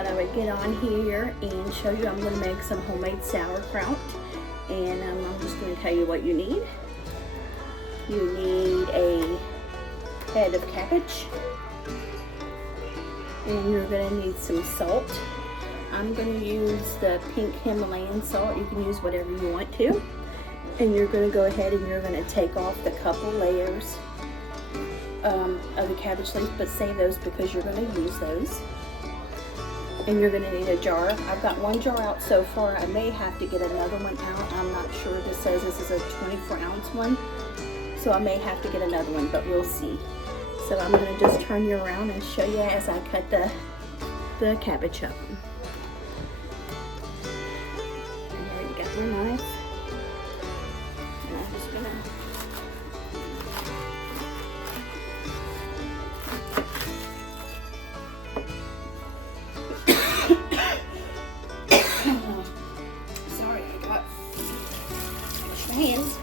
thought I would get on here and show you. I'm going to make some homemade sauerkraut, and I'm just going to tell you what you need. You need a head of cabbage, and you're going to need some salt. I'm going to use the pink Himalayan salt. You can use whatever you want to. And you're going to go ahead and you're going to take off the couple layers of the cabbage leaves, but save those because you're going to use those. And you're going to need a jar. I've got one jar out so far. I may have to get another one out. I'm not sure. This says this is a 24-ounce one, so I may have to get another one, but we'll see. So I'm going to just turn you around and show you as I cut the cabbage up. And there you got my knife. And I'm just going to hands.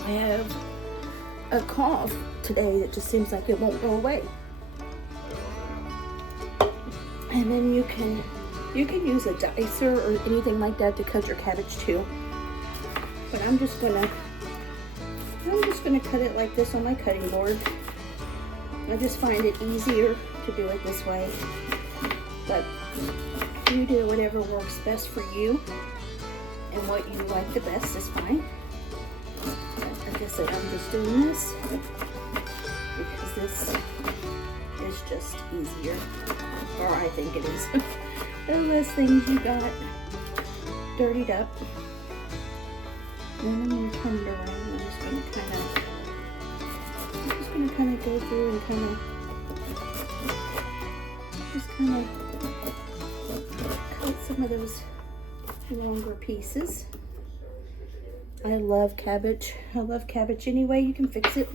I have a cough today that just seems like it won't go away. And then you can use a dicer or anything like that to cut your cabbage too. But I'm just gonna cut it like this on my cutting board. I just find it easier to do it this way. But you do whatever works best for you. And what you like the best is fine. Like I said, I'm just doing this because this is just easier, or I think it is. The less things you got dirtied up. And then I'm going to turn it around. I'm just going to kind of go through and kind of cut some of those longer pieces. I love cabbage. I love cabbage any way you can fix it.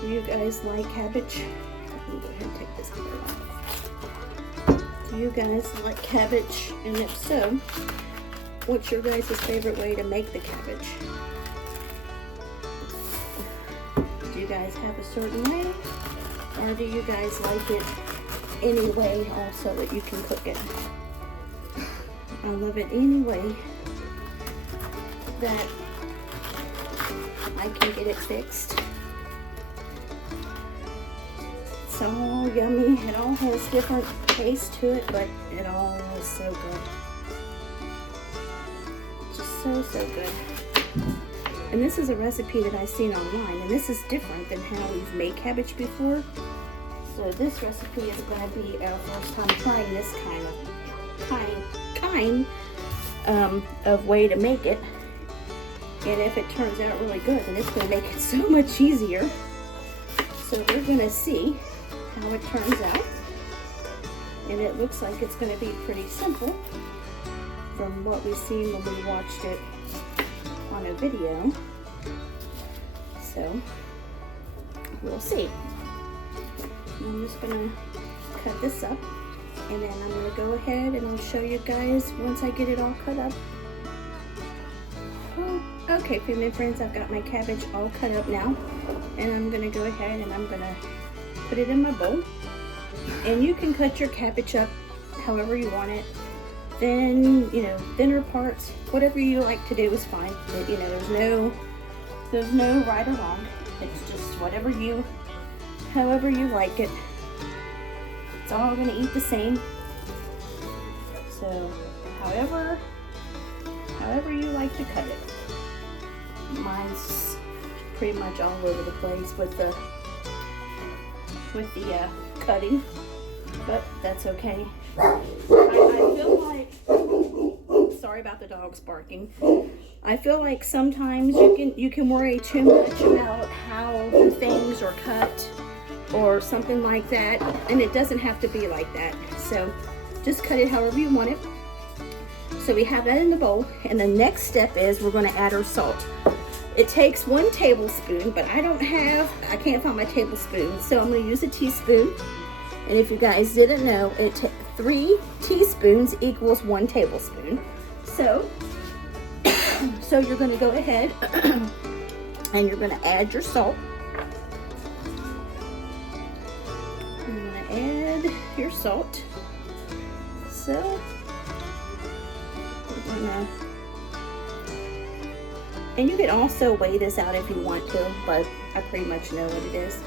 Do you guys like cabbage? Let me go ahead and take this clear off. Do you guys like cabbage? And if so, what's your guys' favorite way to make the cabbage? Do you guys have a certain way? Or do you guys like it any way also that you can cook it? I love it any way that I can get it fixed. It's all yummy. It all has different taste to it, but it all is so good. Just so good. And this is a recipe that I've seen online, and this is different than how we've made cabbage before. So this recipe is going to be our first time trying this kind of way to make it. And if it turns out really good, then it's going to make it so much easier. So we're going to see how it turns out. And it looks like it's going to be pretty simple from what we've seen when we watched it on a video. So we'll see. I'm just going to cut this up, and then I'm going to go ahead and I'll show you guys once I get it all cut up. Okay, family and friends, I've got my cabbage all cut up now, and I'm going to go ahead and I'm going to put it in my bowl. And you can cut your cabbage up however you want it. Then, thinner parts, whatever you like to do is fine. But, there's no right or wrong. It's just however you like it. It's all going to eat the same. So, however you like to cut it. Mine's pretty much all over the place with the cutting, but that's okay. I feel like, sorry about the dogs barking. I feel like sometimes you can worry too much about how things are cut or something like that, and it doesn't have to be like that. So just cut it however you want it. So we have that in the bowl, and the next step is we're going to add our salt. It takes 1 tablespoon, but I can't find my tablespoon, so I'm going to use a teaspoon. And if you guys didn't know, 3 teaspoons equals 1 tablespoon. So you're going to go ahead and you're going to add your salt. And your salt. So we're gonna, and you can also weigh this out if you want to, but I pretty much know what it is.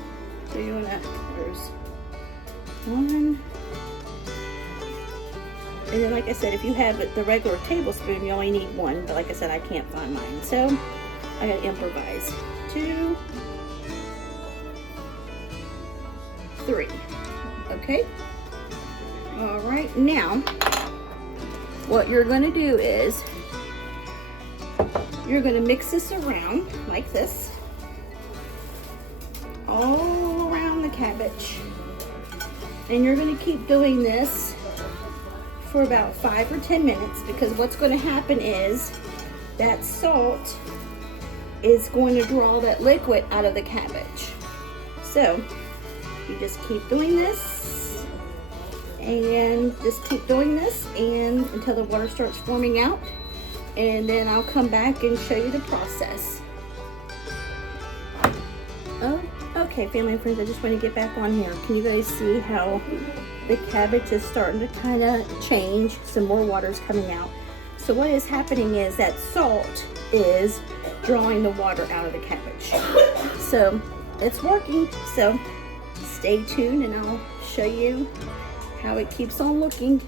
So you're gonna, there's 1. And then, like I said, if you have the regular tablespoon, you only need 1. But like I said, I can't find mine, so I gotta improvise. 2, 3. Okay. All right. Now, what you're gonna do is you're gonna mix this around like this, all around the cabbage, and you're gonna keep doing this for about 5 or 10 minutes, because what's going to happen is that salt is going to draw that liquid out of the cabbage. So you just keep doing this and just keep doing this and until the water starts forming out, and then I'll come back and show you the process. Oh, okay, family and friends, I just want to get back on here. Can you guys see how the cabbage is starting to kind of change? Some more water is coming out. So what is happening is that salt is drawing the water out of the cabbage. So it's working. So stay tuned and I'll show you how it keeps on looking.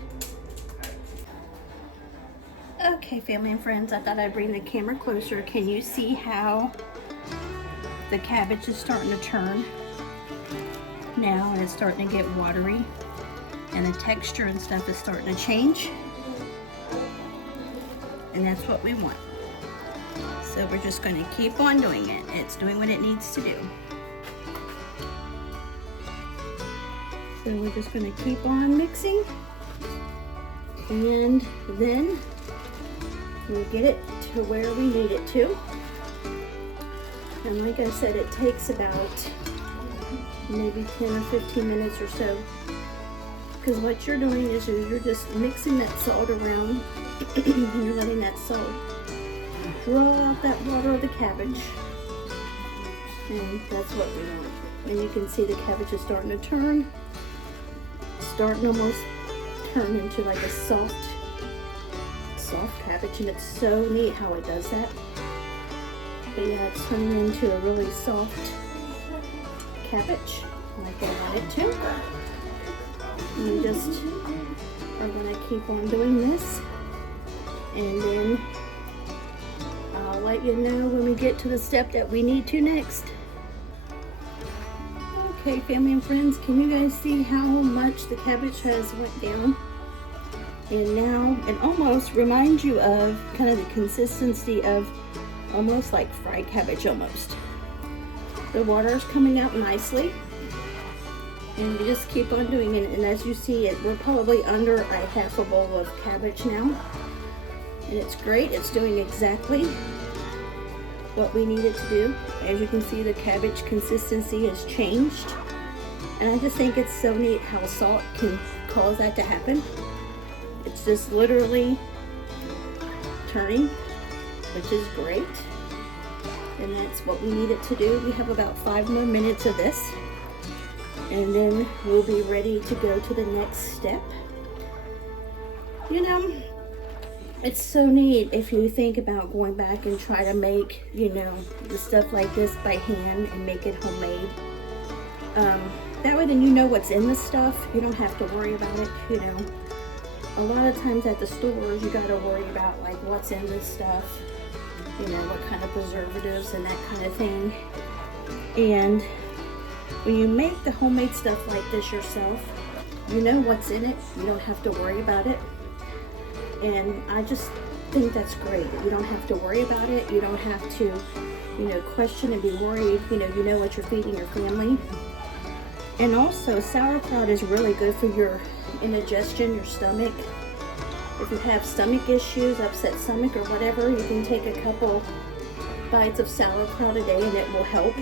Okay, family and friends, I thought I'd bring the camera closer. Can you see how the cabbage is starting to turn now, and it's starting to get watery? And the texture and stuff is starting to change, and that's what we want. So we're just going to keep on doing it. It's doing what it needs to do. So we're just going to keep on mixing, and then we get it to where we need it to. And like I said, it takes about maybe 10 or 15 minutes or so. Because what you're doing is you're just mixing that salt around and you're letting that salt draw out that water of the cabbage. And that's what we want. And you can see the cabbage is starting to turn. Starting almost turn into like a soft cabbage, and it's so neat how it does that. But yeah, it's turning into a really soft cabbage like I want it to. We just are going to keep on doing this, and then I'll let you know when we get to the step that we need to next. Okay, family and friends, can you guys see how much the cabbage has went down? And now it almost reminds you of kind of the consistency of almost like fried cabbage almost. The water is coming out nicely. And you just keep on doing it, and as you see it, we're probably under a half a bowl of cabbage now. And it's great, it's doing exactly what we need it to do. As you can see, the cabbage consistency has changed. And I just think it's so neat how salt can cause that to happen. It's just literally turning, which is great. And that's what we need it to do. We have about 5 more minutes of this, and then we'll be ready to go to the next step. You know, it's so neat if you think about going back and try to make, you know, the stuff like this by hand and make it homemade. That way then you know what's in the stuff. You don't have to worry about it, you know. A lot of times at the stores you gotta worry about like what's in this stuff, you know, what kind of preservatives and that kind of thing. And when you make the homemade stuff like this yourself, you know what's in it. You don't have to worry about it. And I just think that's great. You don't have to worry about it. You don't have to, you know, question and be worried. You know what you're feeding your family. And also, sauerkraut is really good for your indigestion, your stomach. If you have stomach issues, upset stomach or whatever, you can take a couple bites of sauerkraut a day and it will help.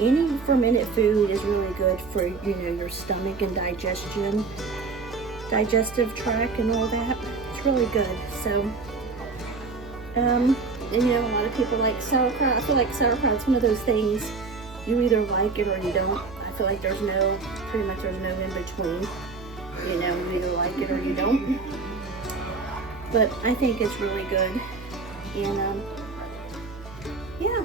Any fermented food is really good for, you know, your stomach and digestion, digestive tract and all that. It's really good. So, and you know, a lot of people like sauerkraut. I feel like sauerkraut is one of those things you either like it or you don't. I feel like pretty much there's no in between. You know, you either like it or you don't. But I think it's really good. And yeah.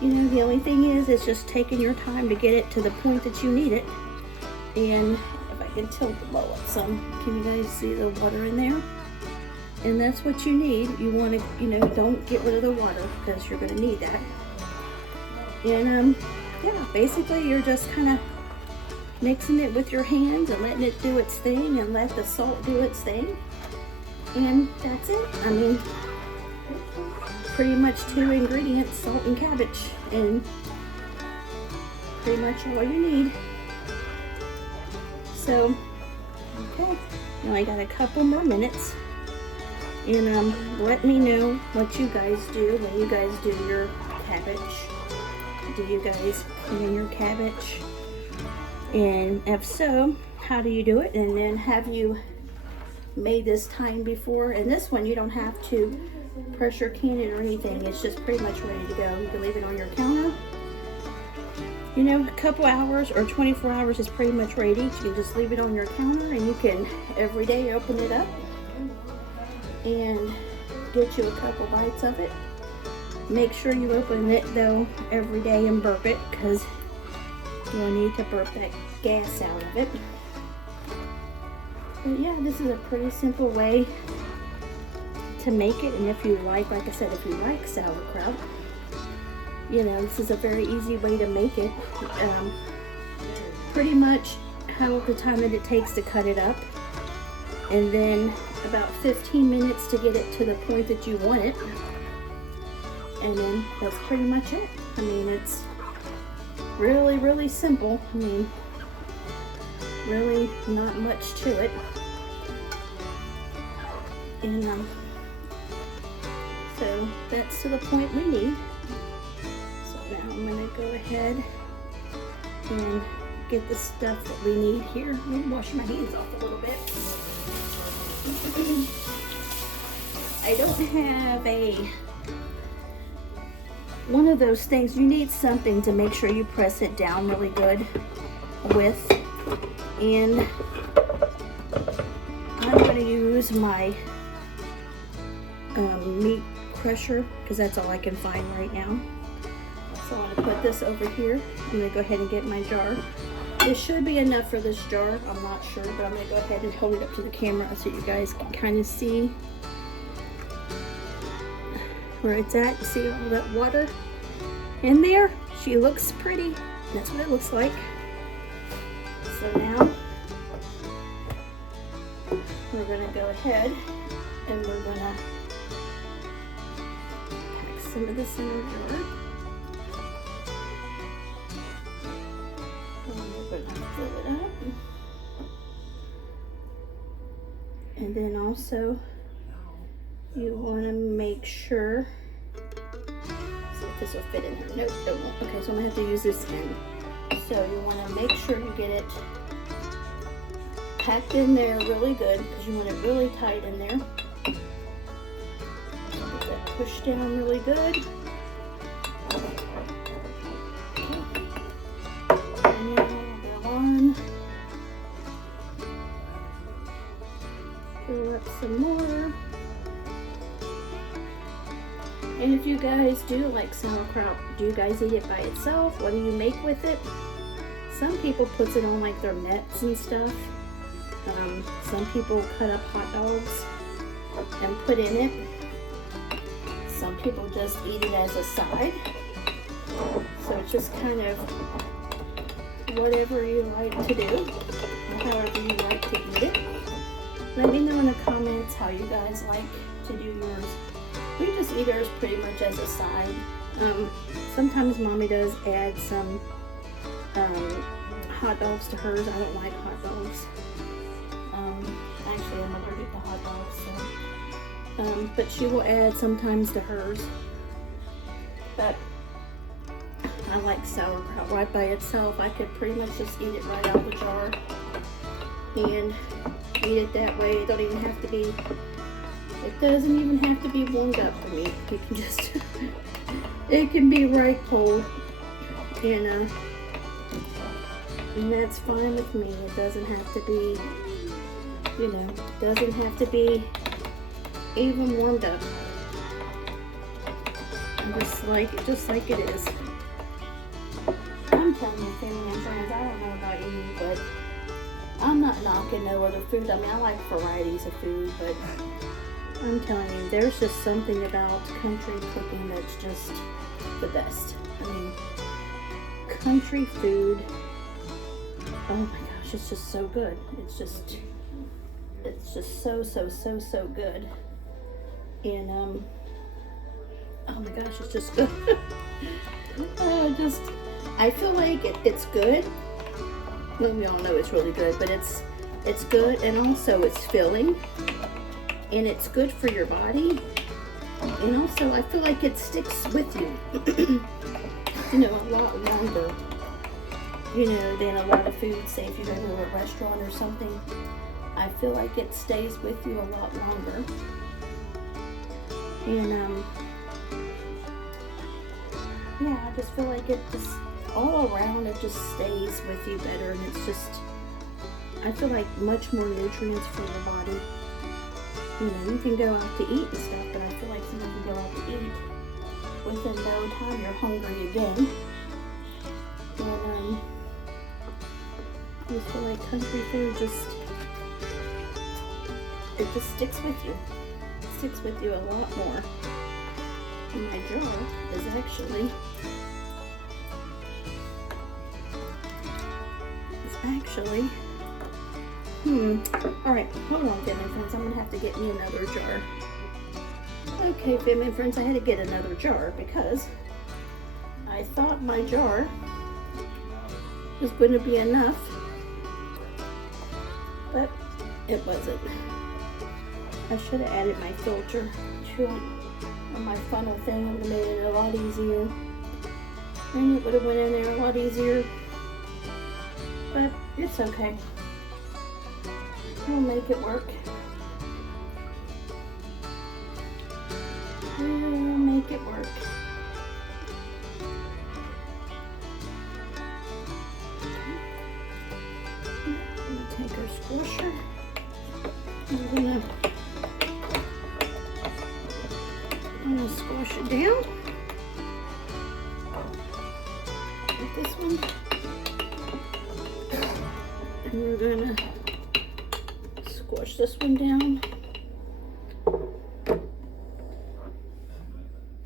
You know, the only thing is, it's just taking your time to get it to the point that you need it. And if I can tilt the bowl up some, can you guys see the water in there? And that's what you need. You want to, you know, don't get rid of the water because you're going to need that. And yeah, basically you're just kind of mixing it with your hands and letting it do its thing and let the salt do its thing. And that's it. I mean, pretty much 2 ingredients, salt and cabbage, and pretty much all you need. So, okay, now I got a couple more minutes, and let me know what you guys do when you guys do your cabbage. Do you guys clean your cabbage? And if so, how do you do it? And then have you made this time before? And this one you don't have to pressure can it or anything. It's just pretty much ready to go. You can leave it on your counter. You know, a couple hours or 24 hours is pretty much ready. You can just leave it on your counter, and you can every day open it up and get you a couple bites of it. Make sure you open it though every day and burp it, because you'll need to burp that gas out of it. But yeah, this is a pretty simple way to make it. And if you like I said, if you like sauerkraut, you know, this is a very easy way to make it. Pretty much how the time that it takes to cut it up, and then about 15 minutes to get it to the point that you want it, and then that's pretty much it. I mean, it's really, really simple. I mean, really not much to it. And so that's to the point we need. So now I'm going to go ahead and get the stuff that we need here. Let me wash my hands off a little bit. I don't have one of those things. You need something to make sure you press it down really good with. And I'm going to use my meat crusher, because that's all I can find right now. So I'm going to put this over here. I'm going to go ahead and get my jar. This should be enough for this jar. I'm not sure, but I'm going to go ahead and hold it up to the camera so you guys can kind of see where it's at. See all that water in there? She looks pretty. That's what it looks like. So now we're going to go ahead and we're going to pack some of this in our jar. And we're going to fill it up. And then also you want to make sure, see if this will fit in here. Nope, it won't. Okay, so I'm going to have to use this end. So you want to make sure you get it packed in there really good, because you want it really tight in there. Get that pushed down really good. And now we'll go on. Fill up some more. And if you guys do like sauerkraut, do you guys eat it by itself? What do you make with it? Some people put it on like their nets and stuff. Some people cut up hot dogs and put in it. Some people just eat it as a side. So it's just kind of whatever you like to do, or however you like to eat it. Let me know in the comments how you guys like to do yours. We just eat ours pretty much as a side. Sometimes Mommy does add some hot dogs to hers. I don't like hot dogs. Actually, I'm allergic to hot dogs, so. But she will add sometimes to hers. But I like sauerkraut right by itself. I could pretty much just eat it right out of the jar and eat it that way. It don't even have to be. It doesn't even have to be warmed up for me. You can just. It can be right cold, And and that's fine with me. It doesn't have to be, you know, doesn't have to be even warmed up. Just like it is. I'm telling you, family and friends, I don't know about you, but I'm not knocking no other food. I mean, I like varieties of food, but I'm telling you, there's just something about country cooking that's just the best. I mean, country food, oh my gosh, it's just so good. It's just so good. And oh my gosh, it's just good. I feel like it's good. Well, we all know it's really good, but it's good, and also it's filling, and it's good for your body, and also I feel like it sticks with you, you know, a lot longer, you know, than a lot of food. Say if you go to a restaurant or something, I feel like it stays with you a lot longer, and yeah, I just feel like it just all around, it just stays with you better, and it's just, I feel like much more nutrients for your body. You know, you can go out to eat and stuff, but I feel like sometimes you go out to eat, within no time you're hungry again. And I just feel like country food it just sticks with you. It sticks with you a lot more. And my jar is actually alright, hold on, family friends, I'm gonna have to get me another jar. Okay, family friends, I had to get another jar because I thought my jar was going to be enough, but it wasn't. I should have added my filter to it, or my funnel thing. It would have made it a lot easier, and it would have went in there a lot easier, but it's okay. We'll make it work. We'll make it work. I'm gonna take our squisher. I'm gonna squash it down. Like this one. And we're gonna squash this one down.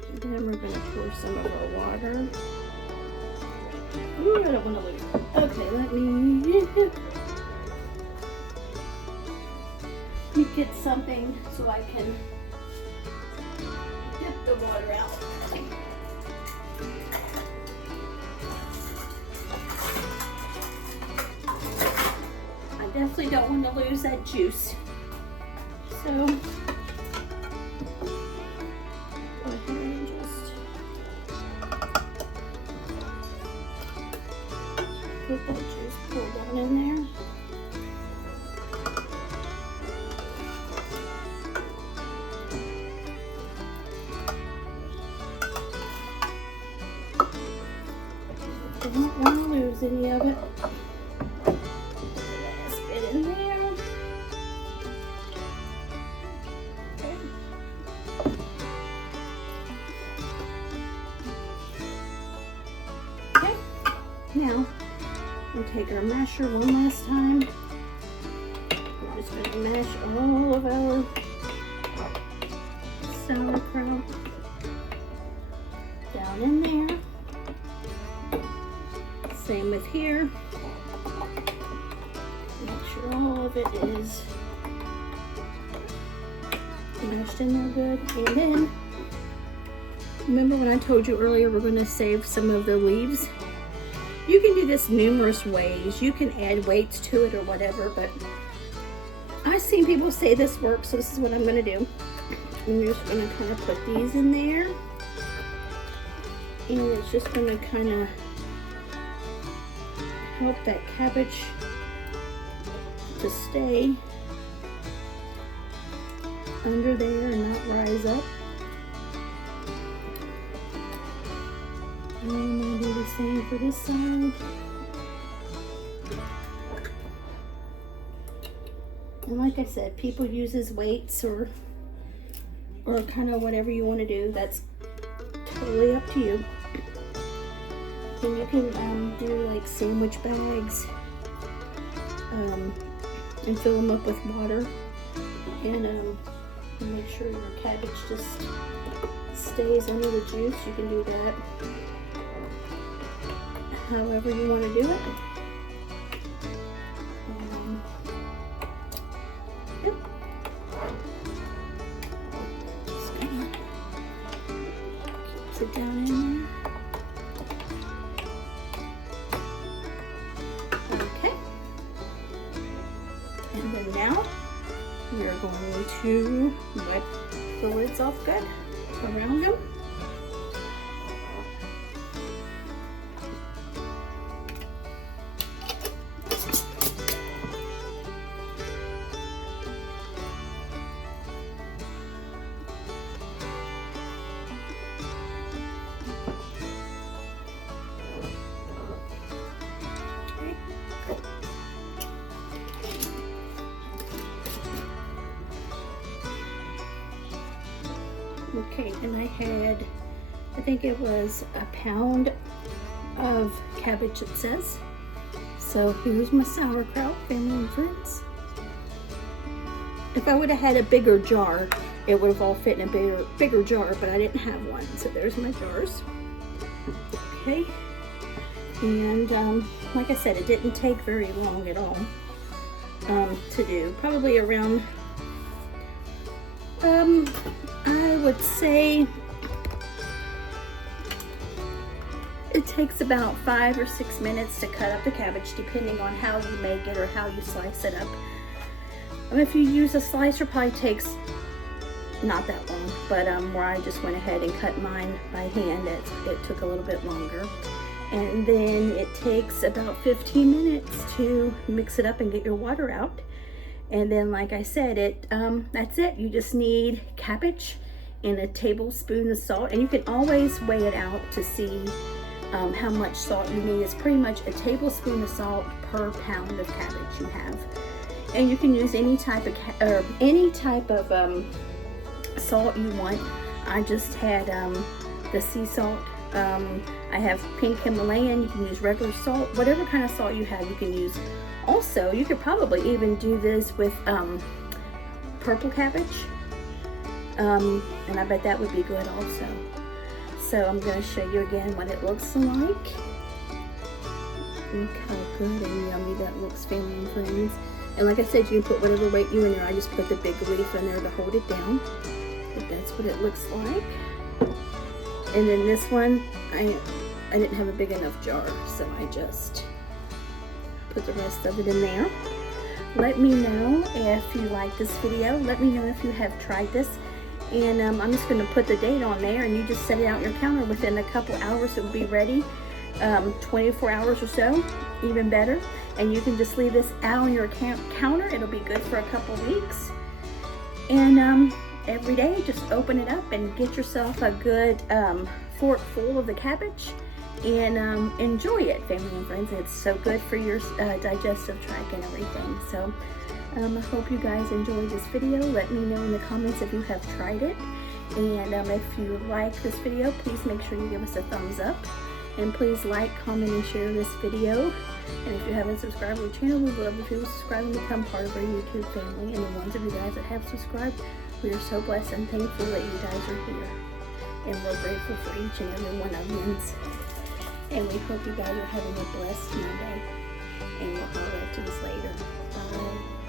And then we're going to pour some of our water. Ooh, I don't want to lose. Okay, let me get something so I can dip the water out. Definitely don't want to lose that juice. So go ahead and just put that juice poured down in there. Don't want to lose any of it. In there. Okay. Now we'll take our masher one last time. We're just going to mash all of our sauerkraut down in there. Same with here. All of it is mashed in there good. And then, remember when I told you earlier we're going to save some of the leaves? You can do this numerous ways. You can add weights to it or whatever, but I've seen people say this works, so this is what I'm going to do. I'm just going to kind of put these in there. And it's just going to kind of help that cabbage to stay under there and not rise up. And I'm going to do the same for this side. And like I said, people uses weights or kind of whatever you want to do. That's totally up to you. And you can do like sandwich bags and fill them up with water, and make sure your cabbage just stays under the juice. You can do that however you want to do it. Yep. Just gonna keep it down in there. Okay. And then now we are going to wipe the lids off good around them. Okay, and I had, I think it was a pound of cabbage, it says. So here's my sauerkraut, family and friends. If I would have had a bigger jar, it would have all fit in a bigger jar, but I didn't have one. So there's my jars. Okay, and like I said, it didn't take very long at all to do. Probably around, I would say it takes about 5 or 6 minutes to cut up the cabbage, depending on how you make it or how you slice it up. If you use a slicer, probably takes not that long, but where I just went ahead and cut mine by hand, it took a little bit longer. And then it takes about 15 minutes to mix it up and get your water out. And then, like I said, that's it. You just need cabbage and a tablespoon of salt, and you can always weigh it out to see how much salt you need. It's pretty much a tablespoon of salt per pound of cabbage you have. And you can use any type of salt you want. I just had the sea salt. I have pink Himalayan. You can use regular salt. Whatever kind of salt you have, you can use. Also, you could probably even do this with purple cabbage. And I bet that would be good also. So I'm going to show you again what it looks like. Look how good and yummy that looks, family and friends. And like I said, you can put whatever weight you in there. I just put the big leaf in there to hold it down. But that's what it looks like. And then this one, I didn't have a big enough jar, so I just put the rest of it in there. Let me know if you like this video. Let me know if you have tried this. And I'm just going to put the date on there, and you just set it out on your counter. Within a couple hours it will be ready. 24 hours or so, even better. And you can just leave this out on your counter. It'll be good for a couple weeks. And every day just open it up and get yourself a good fork full of the cabbage, and enjoy it, family and friends. It's so good for your digestive tract and everything. So I hope you guys enjoyed this video. Let me know in the comments if you have tried it. And if you like this video, please make sure you give us a thumbs up. And please like, comment, and share this video. And if you haven't subscribed to the channel, we would love if you would subscribe and become part of our YouTube family. And the ones of you guys that have subscribed, we are so blessed and thankful that you guys are here. And we're grateful for each and every one of you. And we hope you guys are having a blessed Monday. And we'll holler at you later. Bye.